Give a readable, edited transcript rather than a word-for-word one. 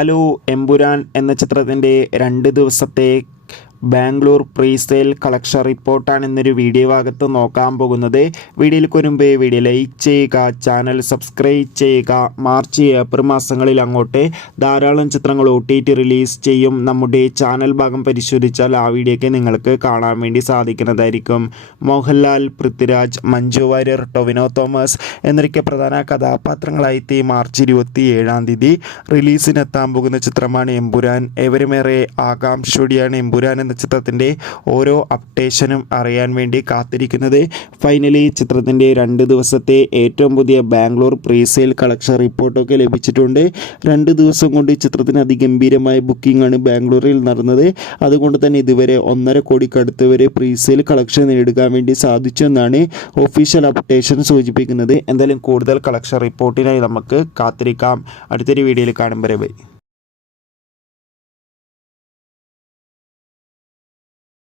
Hello Empuraan എന്ന ചിത്രത്തിൻ്റെ 2 ദിവസത്തെ ബാംഗ്ലൂർ പ്രീസെയിൽ കളക്ഷൻ റിപ്പോർട്ടാണ് ഇന്നൊരു വീഡിയോ ഭാഗത്ത് നോക്കാൻ പോകുന്നത്. വീഡിയോയിൽ മുൻപേ വീഡിയോ ലൈക്ക് ചെയ്യുക, ചാനൽ സബ്സ്ക്രൈബ് ചെയ്യുക. മാർച്ച് ഏപ്രിൽ മാസങ്ങളിൽ അങ്ങോട്ട് ധാരാളം ചിത്രങ്ങൾ OTT റിലീസ് ചെയ്യും. നമ്മുടെ ചാനൽ ഭാഗം പരിശോധിച്ചാൽ ആ വീഡിയോയ്ക്ക് നിങ്ങൾക്ക് കാണാൻ വേണ്ടി സാധിക്കുന്നതായിരിക്കും. മോഹൻലാൽ, പൃഥ്വിരാജ്, മഞ്ജു വാര്യർ, ടൊവിനോ തോമസ് എന്നൊക്കെ പ്രധാന കഥാപാത്രങ്ങളായി മാർച്ച് 27 റിലീസിനെത്താൻ പോകുന്ന ചിത്രമാണ് എമ്പുരാൻ. ഏവരുമേറെ ആകാംക്ഷയോടെയാണ് എമ്പുരാൻ എന്ന ചിത്രത്തിൻ്റെ ഓരോ അപ്ഡേഷനും അറിയാൻ വേണ്ടി കാത്തിരിക്കുന്നത്. ഫൈനലി ചിത്രത്തിൻ്റെ 2 ദിവസത്തെ ഏറ്റവും പുതിയ ബാംഗ്ലൂർ പ്രീസെയിൽ കളക്ഷൻ റിപ്പോർട്ടൊക്കെ ലഭിച്ചിട്ടുണ്ട്. 2 ദിവസം കൊണ്ട് ചിത്രത്തിന് അതിഗംഭീരമായ ബുക്കിംഗ് ആണ് ബാംഗ്ലൂരിൽ നടന്നത്. അതുകൊണ്ട് തന്നെ ഇതുവരെ 1.5 കോടിക്കടുത്ത് വരെ പ്രീസെയിൽ കളക്ഷൻ നേടുവാൻ വേണ്ടി സാധിച്ചു എന്നാണ് ഒഫീഷ്യൽ അപ്ഡേഷൻ സൂചിപ്പിക്കുന്നത്. എന്തായാലും കൂടുതൽ കളക്ഷൻ റിപ്പോർട്ടിനായി നമുക്ക് കാത്തിരിക്കാം. അടുത്തൊരു വീഡിയോയിൽ കാണും വരെ ബൈ.